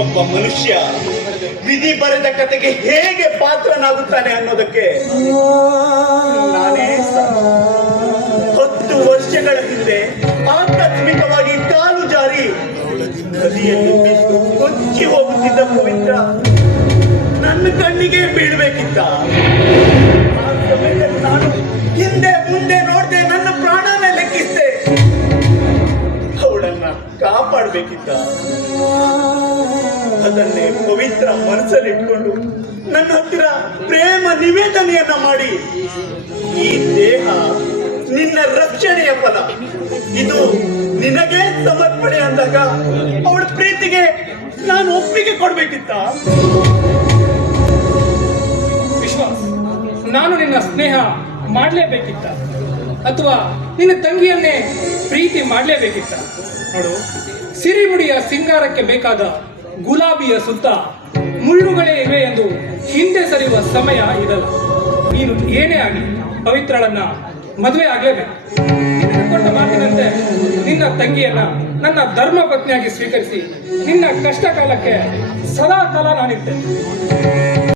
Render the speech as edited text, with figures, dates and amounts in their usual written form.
ಒಬ್ಬ ಮನುಷ್ಯ ವಿಧಿ ಬರೆದ ಕತೆಗೆ ಹೇಗೆ ಪಾತ್ರನಾಗುತ್ತಾನೆ ಅನ್ನೋದಕ್ಕೆ ನಾನೇ 10 ವರ್ಷಗಳ ಹಿಂದೆ ಆಕಸ್ಮಿಕವಾಗಿ ಕಾಲು ಜಾರಿ ನದಿಯಲ್ಲಿ ಬಿದ್ದು ಕೊಚ್ಚಿ ಹೋಗುತ್ತಿದ್ದ ಪವಿತ್ರ ನನ್ನ ಕಣ್ಣಿಗೆ ಬೀಳ್ಬೇಕಿತ್ತ. ಆ ಸಮಯದಲ್ಲಿ ನಾನು ಹಿಂದೆ ಮುಂದೆ ನೋಡದೆ ನನ್ನ ಪ್ರಾಣನೇ ಲೆಕ್ಕಿಸಿದೆ. ಅವಳನ್ನ ಕಾಪಾಡಬೇಕಿತ್ತ. ಅದನ್ನೇ ಪವಿತ್ರ ಮನಸ್ಸಲ್ಲಿಟ್ಕೊಂಡು ನನ್ನ ಹತ್ತಿರ ಪ್ರೇಮ ನಿವೇದನೆಯನ್ನ ಮಾಡಿ, ಈ ದೇಹ ನಿನ್ನ ರಕ್ಷಣೆಯ ಫಲ, ಇದು ನಿನಗೆ ಸಮರ್ಪಣೆ ಅಂದಾಗ ಅವಳ ಪ್ರೀತಿಗೆ ನಾನು ಒಪ್ಪಿಗೆ ಕೊಡ್ಬೇಕಿತ್ತ. ವಿಶ್ವಾಸ್, ನಾನು ನಿನ್ನ ಸ್ನೇಹ ಮಾಡಲೇಬೇಕಿತ್ತ ಅಥವಾ ನಿನ್ನ ತಂಗಿಯನ್ನೇ ಪ್ರೀತಿ ಮಾಡಲೇಬೇಕಿತ್ತ? ನೋಡು, ಸಿರಿಮುಡಿಯ ಸಿಂಗಾರಕ್ಕೆ ಬೇಕಾದ ಗುಲಾಬಿಯ ಸುತ್ತ ಮುಳ್ಳುಗಳೇ ಇವೆ ಎಂದು ಹಿಂದೆ ಸರಿಯುವ ಸಮಯ ಇದಲ್ಲ. ನೀನು ಏನೇ ಆಗಲಿ ಪವಿತ್ರಳನ್ನ ಮದುವೆ ಆಗಲೇಬೇಕು. ಕೊಟ್ಟ ಮಾತಿನಂತೆ ನಿನ್ನ ತಂಗಿಯನ್ನ ನನ್ನ ಧರ್ಮ ಪತ್ನಿಯಾಗಿ ಸ್ವೀಕರಿಸಿ ನಿನ್ನ ಕಷ್ಟ ಕಾಲಕ್ಕೆ ಸದಾ ಕಾಲ ನಾನಿರ್ತೇನೆ.